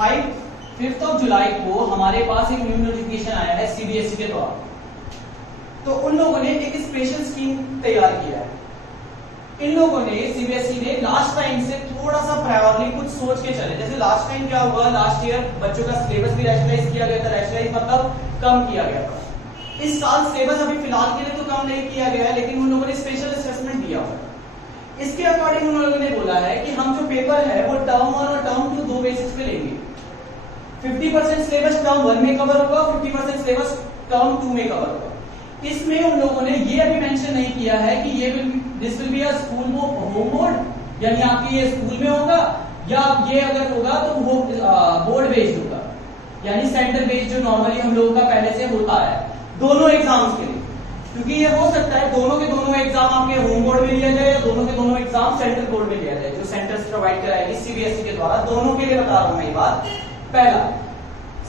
5 जुलाई को हमारे पास एक न्यू नोटिफिकेशन आया है सीबीएसई के द्वारा। तो उन लोगों ने एक स्पेशल स्कीम तैयार किया है। इन लोगों ने सीबीएसई ने लास्ट टाइम से थोड़ा सा प्रायोरिटी कुछ सोच के चले। जैसे लास्ट टाइम क्या हुआ, लास्ट ईयर बच्चों का सिलेबस भी रैशनलाइज किया गया था। रैशनलाइज मतलब कम किया गया था। इस साल सिलेबस अभी फिलहाल के लिए तो कम नहीं किया गया है, लेकिन उन लोगों ने स्पेशल असेसमेंट दिया हुआ है। इसके अकॉर्डिंग उन लोगों ने बोला है कि हम जो पेपर है वो टर्म 1 और टर्म 2 दो बेसिस पे लेंगे। 50% सिलेबस टर्म 1 में कवर होगा, 50% सिलेबस टर्म 2 में कवर होगा। इसमें उन लोगों ने ये अभी मेंशन नहीं किया है कि ये this will be a school home board, यानी आपके ये स्कूल में होगा, या ये अगर होगा तो वो बोर्ड बेस्ड होगा, यानी सेंटर बेस्ड जो नॉर्मली हम लोगों का पहले से होता है दोनों एग्जाम्स के लिए। क्योंकि ये हो सकता है दोनों के दोनों एग्जाम आपके होम बोर्ड में लिया जाए या दोनों के दोनों एग्जाम सेंट्रल बोर्ड में लिया जाए, जो सेंटर्स प्रोवाइड कराएगी सीबीएसई के द्वारा। दोनों के लिए बता रहा हूं मैं ये बात। पहला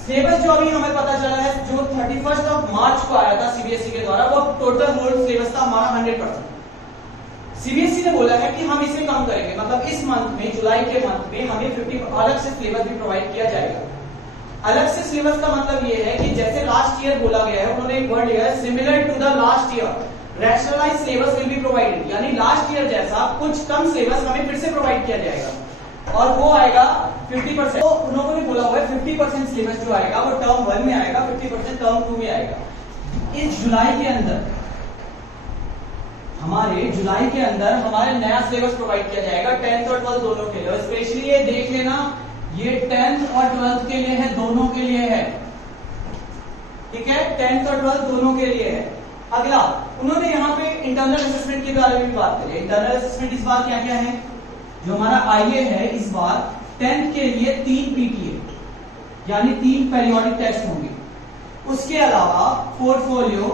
सिलेबस जो अभी हमें पता चला है, जो 31 मार्च को आया था सीबीएसई के द्वारा, वो टोटल होल सिलेबस था हमारा 100%। सीबीएसई ने बोला है कि हम इसे कम करेंगे, मतलब इस मंथ में, जुलाई के मंथ में हमें 50 अलग से सिलेबस भी प्रोवाइड किया जाएगा। अलग से सिलेबस का मतलब ये है कि जैसे लास्ट ईयर बोला गया है, उन्होंने एक वर्ड लिया है similar to the last year rationalised syllabus will be provided, यानी लास्ट ईयर जैसा कुछ कम सिलेबस हमें फिर से प्रोवाइड किया जाएगा और वो आएगा 50%। तो उन लोगों ने बोला हुआ है 50% सिलेबस जो आएगा वो टर्म 1 में आएगा, 50% टर्म 2 में आएगा। इस जुलाई के अंदर हमारे नया सिलेबस प्रोवाइड किया जाएगा 10th और 12th दोनों के लिए। स्पेशली ये देख लेना, ये 10th और 12th के लिए है, दोनों के लिए है, ठीक है, 10th और 12th दोनों के लिए है। अगला उन्होंने यहाँ पे इंटरनल असेसमेंट के बारे में भी बात करी। इंटरनल असेसमेंट इस बार क्या क्या है, जो हमारा आईए है इस बार 10th के लिए 3 पीटीए यानी 3 पेरियोडिक टेस्ट होंगे। उसके अलावा पोर्टफोलियो,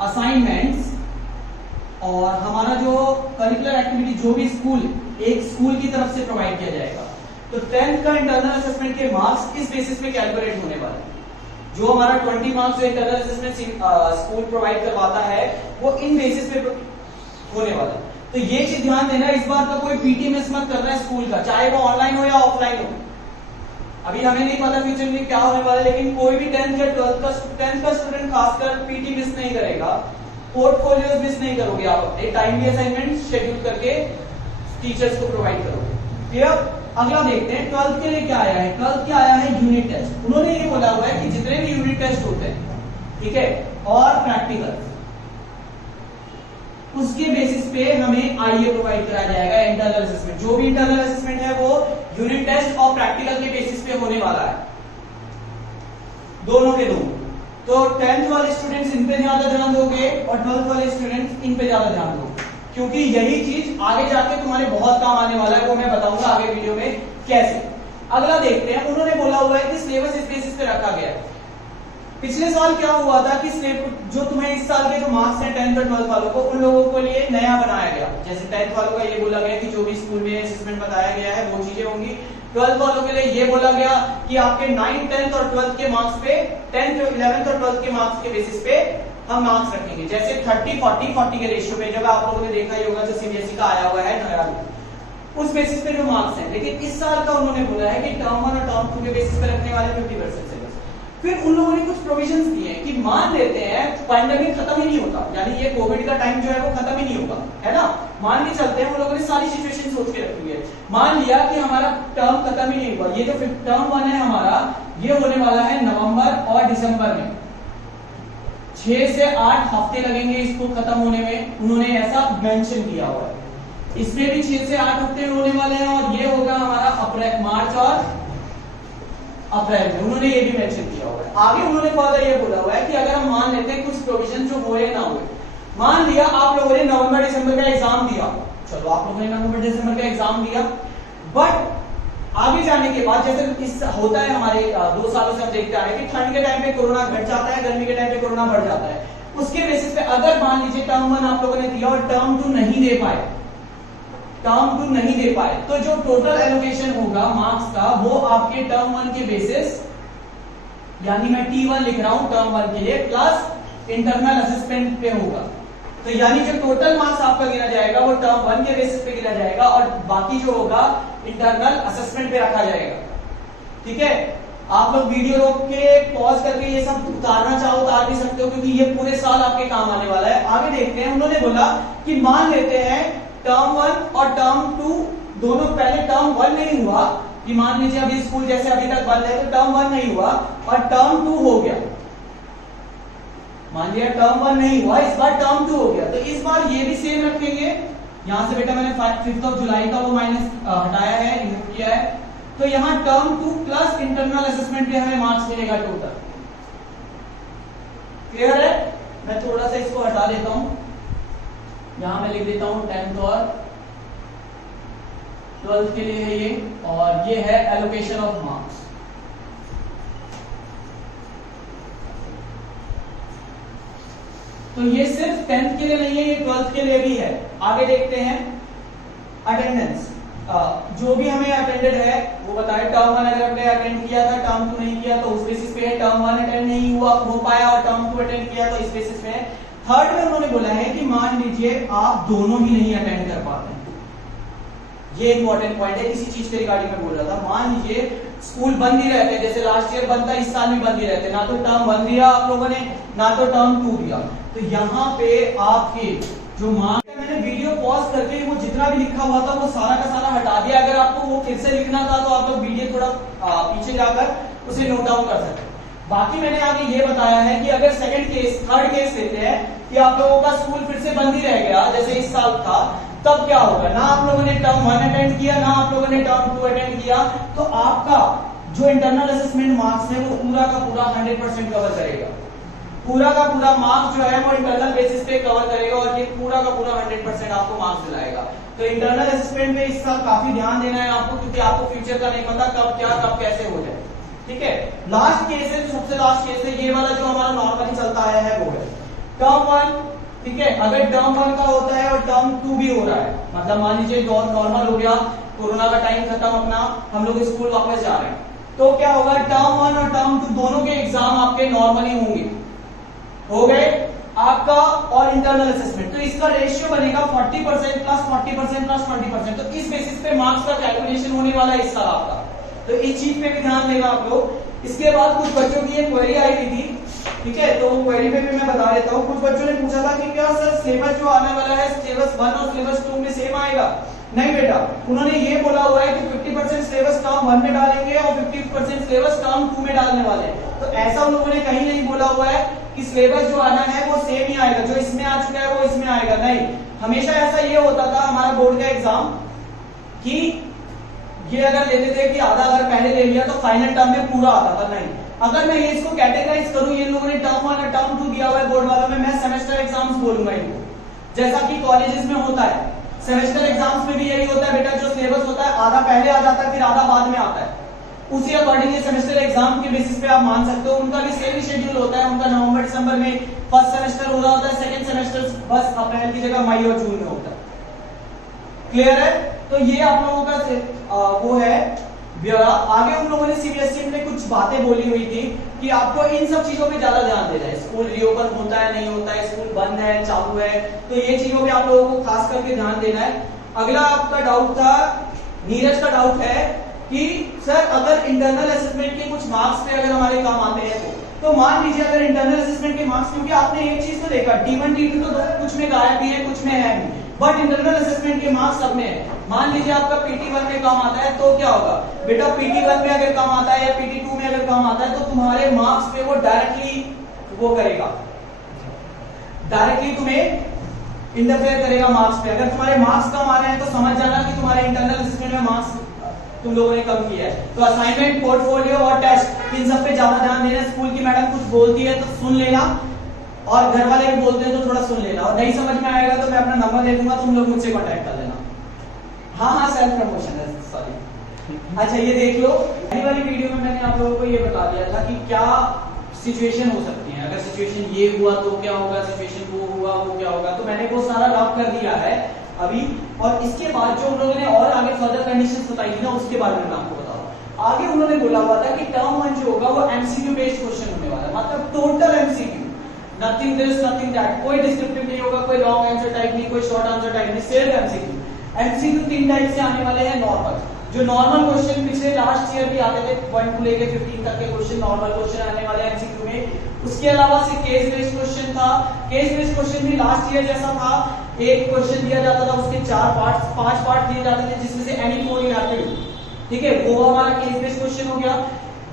असाइनमेंट्स और हमारा जो करिकुलर एक्टिविटी जो भी एक स्कूल की तरफ से प्रोवाइड किया जाएगा। तो 10th का इंटरनल असेसमेंट के मार्क्स इस बेसिस पे कैलकुलेट होने वाले हैं। जो हमारा 20 मार्क्स जो इंटरनल असेसमेंट स्कूल प्रोवाइड करवाता है वो इन बेसिस पे होने वाला है। तो ये चीज ध्यान देना, इस बार का कोई पीटी मिस मत करना है स्कूल का, चाहे वो ऑनलाइन हो या ऑफलाइन हो। अभी हमें नहीं पता फ्यूचर में क्या होने वाला है, लेकिन कोई भी 10th या 12th का स्टूडेंट खासकर पीटी मिस नहीं करेगा, पोर्टफोलियोज मिस नहीं करोगे आप, अपने टाइमली असाइनमेंट शेड्यूल करके टीचर्स को प्रोवाइड करोगे। फिर अगला देखते हैं 12th के लिए क्या आया है। 12th क्या आया है, यूनिट टेस्ट। उन्होंने ये बोला हुआ है कि जितने भी यूनिट टेस्ट होते हैं, ठीक है, और प्रैक्टिकल, उसके बेसिस पे हमें आईए प्रोवाइड कराया जाएगा। इंटरनल असेसमेंट, जो भी इंटरनल असेसमेंट है वो यूनिट टेस्ट और प्रैक्टिकल के बेसिस पे होने वाला है, दोनों के दोनों। तो 10th वाले स्टूडेंट्स इन पे ज्यादा ध्यान दोगे और 12th वाले स्टूडेंट्स इन पे ज्यादा ध्यान दोगे, क्योंकि यही चीज आगे जाके तुम्हारे बहुत काम आने वाला है, वो मैं बताऊंगा आगे वीडियो में कैसे। अगला देखते हैं, उन्होंने बोला हुआ है कि सिलेबस इस बेसिस पे रखा गया है। पिछले साल क्या हुआ था कि जो तुम्हें इस साल के जो मार्क्स हैं 10th और 12th वालों को, उन लोगों के लिए नया बनाया गया। जैसे 10th वालों का ये बोला गया कि जो भी स्कूल में असेसमेंट बताया गया है वो चीजें होंगी। 12th वालों के लिए ये बोला गया कि आपके 9th, 10th और 12th के मार्क्स पे, 10th, 11th और 12th के मार्क्स के बेसिस पे हम मार्क्स रखेंगे। जैसे 30-40-40 के रेशियो पे, जब आप लोगों ने देखा ही होगा जो सीबीएसई का आया हुआ है नया, उस बेसिस पे जो मार्क्स हैं। लेकिन इस साल का उन्होंने बोला है कि टर्म 1 और टर्म 2 के बेसिस पे रखने वाले 50% सिलेबस। फिर उन लोगों ने कुछ प्रोविजंस दिए हैं कि मान लेते हैं पैंडेमिक खत्म ही नहीं होता, यानी ये कोविड का टाइम जो है वो खत्म ही नहीं होगा, है ना, मान के चलते हैं। उन लोगों ने सारी सिचुएशन सोच के रखी है। मान लिया कि हमारा टर्म खत्म ही नहीं हुआ, ये जो टर्म 1 है हमारा, ये होने वाला है नवंबर और दिसंबर में, 6 से 8 हफ्ते लगेंगे इसको खत्म होने में, उन्होंने ऐसा मेंशन किया हुआ है। इसमें भी 6 से 8 हफ्ते होने वाले हैं और ये होगा हमारा अप्रैल, मार्च और अप्रैल में, उन्होंने ये भी मेंशन किया हुआ है। आगे उन्होंने फर्दर ये बोला हुआ है कि अगर हम मान लेते हैं कुछ प्रोविजन जो हुए ना हुए, मान लिया आप लोगों ने नवंबर दिसंबर का एग्जाम दिया, चलो आप लोगों ने नवंबर दिसंबर का एग्जाम दिया, बट आगे जाने के बाद जैसे इस होता है हमारे 2 सालों से हम देखते आ रहे हैं कि ठंड के टाइम पे कोरोना घट जाता है, गर्मी के टाइम पे कोरोना बढ़ जाता है। उसके बेसिस पे अगर मान लीजिए टर्म 1 आप लोगों ने दिया और टर्म 2 नहीं दे पाए, तो जो टोटल एलोकेशन होगा मार्क्स का वो आपके टर्म 1 के बेसिस, यानी मैं T1 लिख रहा हूं टर्म 1 के लिए, प्लस इंटरनल असेसमेंट पे होगा। तो यानी जो टोटल मार्क्स आपका गिना जाएगा वो टर्म 1 के बेसिस पे गिना जाएगा और बाकी जो होगा इंटरनल असेसमेंट पे रखा जाएगा। ठीक है, आप लोग वीडियो रोक के पॉज करके ये सब उतारना चाहो उतार भी सकते हो, क्योंकि ये पूरे साल आपके काम आने वाला है। आगे देखते हैं, उन्होंने बोला कि मान लेते हैं टर्म 1 और टर्म 2 दोनों, पहले टर्म 1 नहीं हुआ कि मान लीजिए अभी स्कूल जैसे अभी तक बंद है तो टर्म 1 नहीं हुआ और टर्म 2 हो गया। मान लिया टर्म 1 नहीं हुआ, इस बार टर्म 2 हो गया, तो इस बार ये भी सेम रखेंगे। यहां से बेटा मैंने 5 जुलाई का वो माइनस हटाया है, रिमूव किया है, तो यहां टर्म 2 प्लस इंटरनल असेसमेंट पे हमें मार्क्स मिलेगा टोटल। क्लियर है? मैं थोड़ा सा इसको हटा देता हूं, यहां मैं लिख देता हूं 10th और 12th के लिए है ये, और ये है एलोकेशन ऑफ मार्क्स। तो ये सिर्फ 10th के लिए नहीं है, ये 12th के लिए भी है। आगे देखते हैं अटेंडेंस, जो भी हमें अटेंडेड है वो बताए। टर्म 1 अगर हमने अटेंड किया था, टर्म 2 नहीं किया तो उस बेसिस पे है। टर्म 1 अटेंड नहीं हुआ हो पाया और टर्म 2 अटेंड किया तो इस बेसिस पे है। थर्ड में उन्होंने बोला है कि मान लीजिए आप दोनों ही नहीं अटेंड कर पाते हैं, ये इंपॉर्टेंट पॉइंट है, इसी चीज के रिगार्डिंग में बोल रहा था। मान लीजिए स्कूल बंद ही रहते हैं, जैसे लास्ट ईयर बंद था, इस साल भी बंद ही रहते, ना तो टर्म 1 दिया आप लोगों ने ना तो टर्म 2 दिया, तो यहाँ पे आपके जो मार्क्स, मैंने वीडियो पॉज करके वो जितना भी लिखा हुआ था वो सारा का सारा हटा दिया। अगर आपको वो फिर से लिखना था तो आप लोग वीडियो थोड़ा पीछे जाकर उसे नोट डाउन कर सकते हैं। बाकी मैंने आगे ये बताया है कि अगर सेकंड केस, थर्ड केस लेते हैं कि आप लोगों का स्कूल फिर से बंद ही रह गया जैसे इस साल था, तब क्या होगा, ना आप लोगों ने टर्म 1 अटेंड किया ना आप लोगों ने टर्म 2 अटेंड किया, तो आपका जो इंटरनल असेसमेंट मार्क्स है वो पूरा का पूरा 100% कवर करेगा। पूरा का पूरा मार्क्स जो है वो इंटरनल बेसिस पे कवर करेगा और ये पूरा का पूरा 100% आपको मार्क्स दिलाएगा। तो इंटरनल असेसमेंट पे इस साल काफी ध्यान देना है आपको, क्योंकि आपको फ्यूचर का नहीं पता कब क्या कब कैसे हो जाए। ठीक है, लास्ट केस है, सबसे लास्ट केस है ये वाला जो हमारा नॉर्मली चलता आया है वो है टर्म 1। ठीक है, अगर टर्म 1 का होता है और टर्म 2 भी हो रहा है, मतलब मान लीजिए नॉर्मल हो गया, कोरोना का टाइम खत्म, अपना हम लोग स्कूल वापस जा रहे हैं, तो क्या होगा, टर्म 1 और टर्म 2 दोनों के एग्जाम आपके नॉर्मली होंगे, हो गए आपका, और इंटरनल असेसमेंट, तो इसका रेशियो बनेगा 40% प्लस 40% प्लस 20%। तो इस बेसिस पे मार्क्स का कैलकुलेशन होने वाला है इस साल आपका, तो इस चीज पे भी ध्यान देगा आप लोग। इसके बाद कुछ बच्चों की एक क्वेरी आई हुई थी, ठीक है, तो क्वेरी पे भी मैं बता देता हूँ। कुछ बच्चों ने पूछा था कि क्या सर सिलेबस जो आने वाला है सिलेबस 1 और सिलेबस 2 में सेम आएगा? नहीं बेटा, उन्होंने ये बोला हुआ है कि 50% सिलेबस टर्म 1 में डालेंगे और 50% सिलेबस टर्म 2 में डालने वाले हैं। तो ऐसा उन लोगों ने कहीं नहीं बोला हुआ है कि सिलेबस जो आना है वो सेम ही आएगा, जो इसमें आ चुका है वो इसमें आएगा, नहीं। हमेशा ऐसा ये होता था हमारा बोर्ड का एग्जाम कि ये अगर लेते थे कि आधा अगर पहले ले लिया तो फाइनल टर्म में पूरा आता था, नहीं। अगर मैं ये इसको कैटेगराइज करूं, ये लोगों ने टर्म 1 और टर्म 2 दिया हुआ है बोर्ड वालों में, मैं सेमेस्टर एग्जाम्स बोलूंगा इनको, जैसा कि कॉलेजेस में होता है। सेमेस्टर एग्जाम्स में भी यही होता है बेटा, जो सिलेबस होता है आधा पहले आ जाता है फिर आधा बाद में आता है, उसी अकॉर्डिंग ये सेमेस्टर एग्जाम के बेसिस पे आप मान सकते हो। उनका भी सेम शेड्यूल होता है, उनका नवंबर दिसंबर में फर्स्ट सेमेस्टर हो रहा होता है, सेकंड सेमेस्टर बस अप्रैल की जगह मई और जून में होता है। क्लियर है? तो ये आप लोगों का वो है ब्यौरा। आगे उन लोगों ने सीबीएसई में कुछ बातें बोली हुई थी कि आपको इन सब चीजों पे ज्यादा ध्यान देना है, स्कूल रीओपन होता है नहीं होता है, स्कूल बंद है चालू है, तो ये चीजों पे आप लोगों को खास करके ध्यान देना है। अगला आपका डाउट था, नीरज का डाउट है कि सर अगर इंटरनल असेसमेंट के कुछ मार्क्स पे अगर हमारे काम आते हैं तो मान लीजिए अगर इंटरनल असेसमेंट के मार्क्स, क्योंकि आपने एक चीज तो देखा T1 T2 तो कुछ में गायब भी है कुछ में है भी, बट इंटरनल असेसमेंट के मार्क्स सब में है। मान लीजिए आपका PT1 में काम आता है तो क्या होगा बेटा, PT1 में अगर काम आता है या PT2 में अगर काम आता है तो तुम्हारे मार्क्स पे वो डायरेक्टली वो करेगा, डायरेक्टली तुम्हें इंटरफेयर करेगा मार्क्स पे। अगर तुम्हारे मार्क्स कम आ रहे हैं तो समझ जाना कि तुम्हारे इंटरनल असेसमेंट में मार्क्स तुम लोगों ने कम किया है। तो असाइनमेंट, पोर्टफोलियो और टेस्ट, इन सब पे ज्यादा ध्यान देना। स्कूल की मैडम कुछ बोलती है तो सुन लेना, और घर वाले भी बोलते हैं तो थोड़ा सुन लेना, और नहीं समझ में आएगा तो मैं अपना नंबर दे दूंगा, तुम लोग मुझसे कांटेक्ट कर लेना। हाँ, सेल्फ प्रमोशन है, सॉरी। अच्छा ये देख लो, पहली वाली वीडियो में मैंने आप लोगों को ये बता दिया था कि क्या सिचुएशन हो सकती है, अगर सिचुएशन ये हुआ तो क्या होगा, सिचुएशन वो हुआ वो क्या होगा, तो मैंने वो सारा रफ कर दिया है अभी। और इसके बाद जो उन लोगों ने और आगे फर्दर कंडीशंस बताई थी ना, उसके बारे में मैं आपको बताऊं। आगे उन्होंने बोला हुआ था कि टर्म 1 जो होगा वो एमसीक्यू बेस्ड क्वेश्चन होने वाला है, मतलब total MCQ. Nothing this nothing that, कोई डिस्क्रिप्टिव नहीं होगा, कोई लॉन्ग आंसर टाइप नहीं, कोई शॉर्ट आंसर टाइप नहीं, सिर्फ एमसीक्यू। एमसीक्यू 3 टाइप से आने वाले हैं। नॉर्मल, जो नॉर्मल क्वेश्चन पिछले लास्ट ईयर भी आते थे 1 to लेके 15 तक के क्वेश्चन नॉर्मल क्वेश्चन आने वाले हैं एमसीक्यू में। उसके अलावा से केस बेस्ड क्वेश्चन था, केस बेस्ड क्वेश्चन भी लास्ट ईयर जैसा था, एक क्वेश्चन दिया जाता था, उसके 4 पार्ट्स 5 पार्ट दिए जाते थे, जिसमें से एनी 4 इनएक्टिव, ठीक है, वो हमारा केस बेस्ड क्वेश्चन हो गया।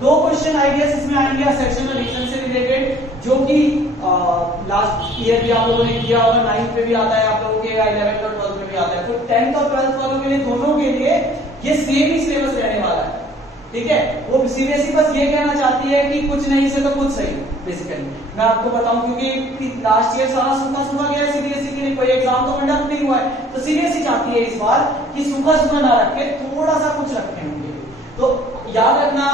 2 क्वेश्चन आइडियाज इसमें आएंगे सेक्शनल रीजन से रिलेटेड, जो कि लास्ट ईयर भी आप लोगों ने किया होगा, 9th में भी आता है आप लोगों के, 11th और 12th में भी आता है। तो 10th और 12th वालों के लिए, दोनों के लिए ये सेम ही सिलेबस रहने वाला है, ठीक है। वो सीबीएसई बस ये कहना चाहती है कि कुछ नहीं से तो कुछ सही, बेसिकली मैं आपको बताऊं, क्योंकि लास्ट ईयर सारा सूखा सूखा गया सीबीएसई के लिए, कोई एग्जाम तो कंडक्ट नहीं हुआ है, तो सीबीएसई चाहती है इस बार कि सूखा सूखा ना रखे, थोड़ा सा कुछ रखे होंगे। तो याद रखना,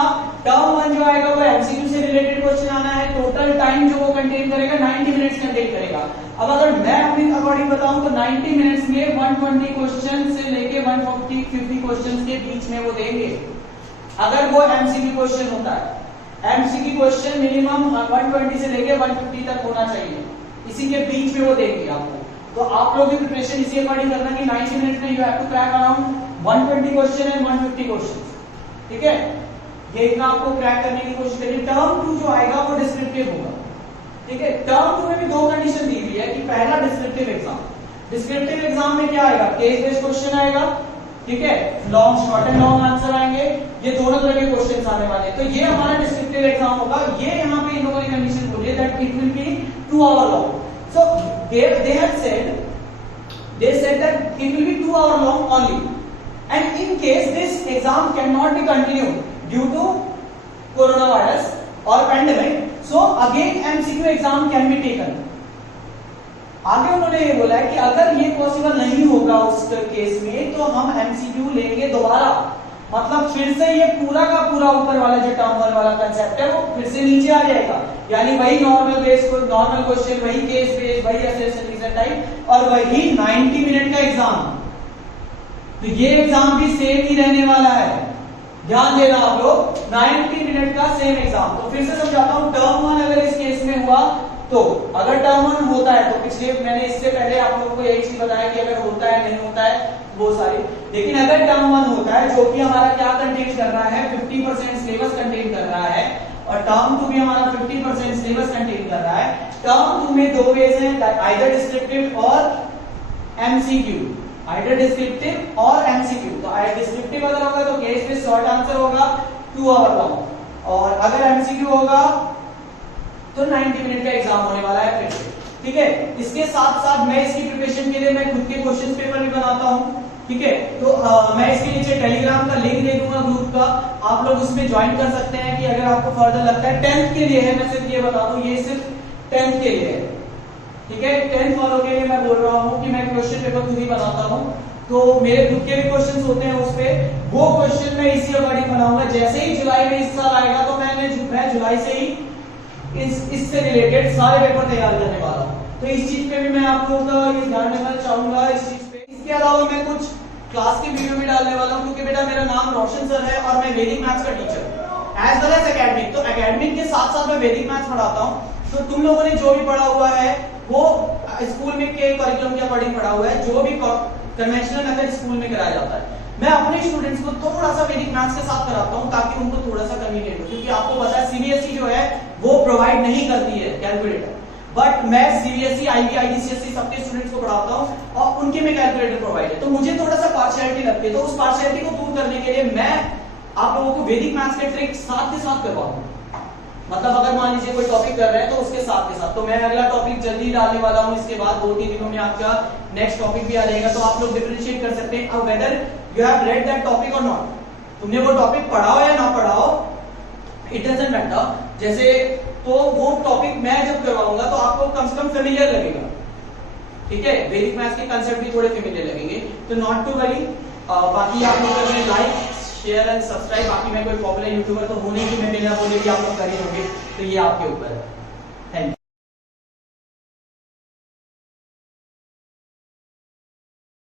टर्म 1 जो आएगा वो एमसीक्यू से रिलेटेड क्वेश्चन आना है। टोटल टाइम जो वो कंटेन करेगा 90 मिनट्स कंटेन करेगा। अब अगर मैं अपनी अकॉर्डिंग बताऊं तो 90 मिनट्स में 120 क्वेश्चन से लेके 150 क्वेश्चन के बीच में वो देंगे, अगर वो एमसीक्यू क्वेश्चन होता है। एमसीक्यू क्वेश्चन मिनिमम 120 से लेके 150 तक होना चाहिए, इसी के बीच में वो देंगे आपको। तो आप लोग भी प्रिपरेशन इसी अकॉर्डिंग करना कि 90 मिनट में you have to crack around 120 question and 150 question, ठीक है। ये इतना आपको क्रैक करने की कोशिश करिए। टर्म 2 जो आएगा वो डिस्क्रिप्टिव होगा, ठीक है। टर्म 2 में भी 2 कंडीशन दी हुई है कि पहला डिस्क्रिप्टिव एग्जाम, डिस्क्रिप्टिव एग्जाम में क्या आएगा, केस बेस्ड क्वेश्चन आएगा, ठीक है, long short and long answer आएंगे, ये दोनों तरह के क्वेश्चंस आने वाले हैं। तो ये हमारा डिस्क्रिप्टिव एग्जाम होगा। ये यहाँ पे इन लोगों ने कंडीशन बोली है that it will be 2 hour long. So they had said, they said that it will be 2 hour long only, and in case this exam cannot be continued due to coronavirus or pandemic, so again MCQ exam can be taken. आगे उन्होंने ये बोला है कि अगर ये possible नहीं होगा उस केस में तो हम एमसीक्यू लेंगे दोबारा, मतलब फिर से ये पूरा का पूरा ऊपर वाला जो टर्म 1 वाला कंसेप्ट है वो फिर से नीचे आ जाएगा, यानी वही नॉर्मल क्वेश्चन, वही केस बेस्ड, वही असेसमेंट रीजन टाइप और वही 90 मिनट का एग्जाम। तो ये एग्जाम भी सेम ही रहने वाला है, ध्यान देना आप लोग, 90 मिनट का सेम एग्जाम। तो फिर से समझाता हूं, टर्म 1 अगर इस केस में हुआ तो अगर टर्म 1 होता है तो पिछले मैंने इससे पहले आप लोगों को यही चीज बताया कि अगर होता है नहीं होता है वो सारी, लेकिन अगर टर्म 1 होता है जो कि हमारा क्या कंटेन कर रहा है, 50% सिलेबस कंटेन कर रहा है, और टर्म 2 भी हमारा 50% सिलेबस कंटेन कर रहा है। टर्म 2 में 2 वेज हैं, आइदर डिस्क्रिप्टिव और एमसीक्यू, आइदर डिस्क्रिप्टिव और एमसीक्यू। तो डिस्क्रिप्टिव अगर होगा तो केस बेस्ड शॉर्ट आंसर होगा 2 hour long, और अगर एमसीक्यू होगा तो 90 मिनट का एग्जाम होने वाला है फिर से, ठीक है। इसके साथ साथ मैं इसकी प्रिपरेशन के लिए मैं खुद के क्वेश्चन पेपर भी बनाता हूं, ठीक है। तो मैं इसके नीचे टेलीग्राम का लिंक दे दूंगा ग्रुप का, आप लोग उसमें ज्वाइन कर सकते हैं कि अगर आपको फर्दर लगता है। 10th के लिए है, मैं सिर्फ ये बता दूं, ये सिर्फ 10th के लिए है, ठीक है। 10th वालों के लिए मैं बोल रहा हूँ कि मैं क्वेश्चन पेपर खुद ही बनाता हूँ, तो मेरे खुद के भी क्वेश्चन होते हैं उस पे, वो क्वेश्चन मैं इसी अकॉर्डिंग बनाऊंगा। जैसे ही जुलाई में इस साल आएगा तो मैं जुलाई से ही इससे रिलेटेड सारे पेपर तैयार करने वाला हूँ। तो इस चीज पे भी मैं आप लोगों का ये ध्यान रखना चाहूंगा इस चीज पे। इसके अलावा मैं कुछ क्लास के वीडियो भी डालने वाला हूँ, क्योंकि बेटा मेरा नाम रोशन सर है और मैं वैदिक मैथ्स का teacher as well as academic. तो एकेडमिक के साथ साथ मैं वैदिक मैथ्स पढ़ाता हूँ। तो तुम लोगों ने जो भी पढ़ा हुआ है वो स्कूल में के करिकुलम के अकॉर्डिंग पढ़ा हुआ है, जो भी कन्वेंशनल मेथड स्कूल में कराया जाता है, मैं अपने स्टूडेंट्स को थोड़ा सा वैदिक मैथ्स के साथ कराता हूं ताकि उनको थोड़ा सा कन्वीनियंट हो, क्योंकि आपको पता है सीबीएसई जो है वो प्रोवाइड नहीं करती है कैलकुलेटर, बट मैं सीबीएसई, आईबी, आईजीसीएसई सबके स्टूडेंट्स को पढ़ाता हूं और उनके में कैलकुलेटर प्रोवाइड है। तो मुझे थोड़ा सा पार्शियलिटी लगती है, तो उस पार्शियलिटी को दूर करने के लिए मैं आप लोगों को वैदिक मैथ्स के ट्रिक साथ के साथ करवाऊंगा। मतलब अगर मान लीजिए कोई टॉपिक कर रहे हैं तो उसके साथ के साथ, तो मैं अगला टॉपिक जल्दी डालने वाला हूं, इसके बाद 2-3 दिनों में आपका नेक्स्ट टॉपिक भी आ जाएगा। तो आप लोग डिफरेंशिएट कर सकते हैं whether you have read that topic और नॉट, तुमने वो टॉपिक पढ़ा हो या ना पढ़ा हो, इट डजंट मैटर। जैसे तो वो टॉपिक मैं जब करवाऊंगा तो आपको कम से कम फेमिलियर लगेगा, ठीक है, वैदिक मैथ्स के कांसेप्ट भी थोड़े फेमिलियर लगेंगे। तो नॉट टू वरी, बाकी आप लोग करने लाइक शेयर एंड सब्सक्राइब। बाकी मैं कोई पॉपुलर यूट्यूबर तो हूं नहीं कि मैं बिना बोले भी आप लोग कर ही होंगे, तो ये आपके ऊपर है।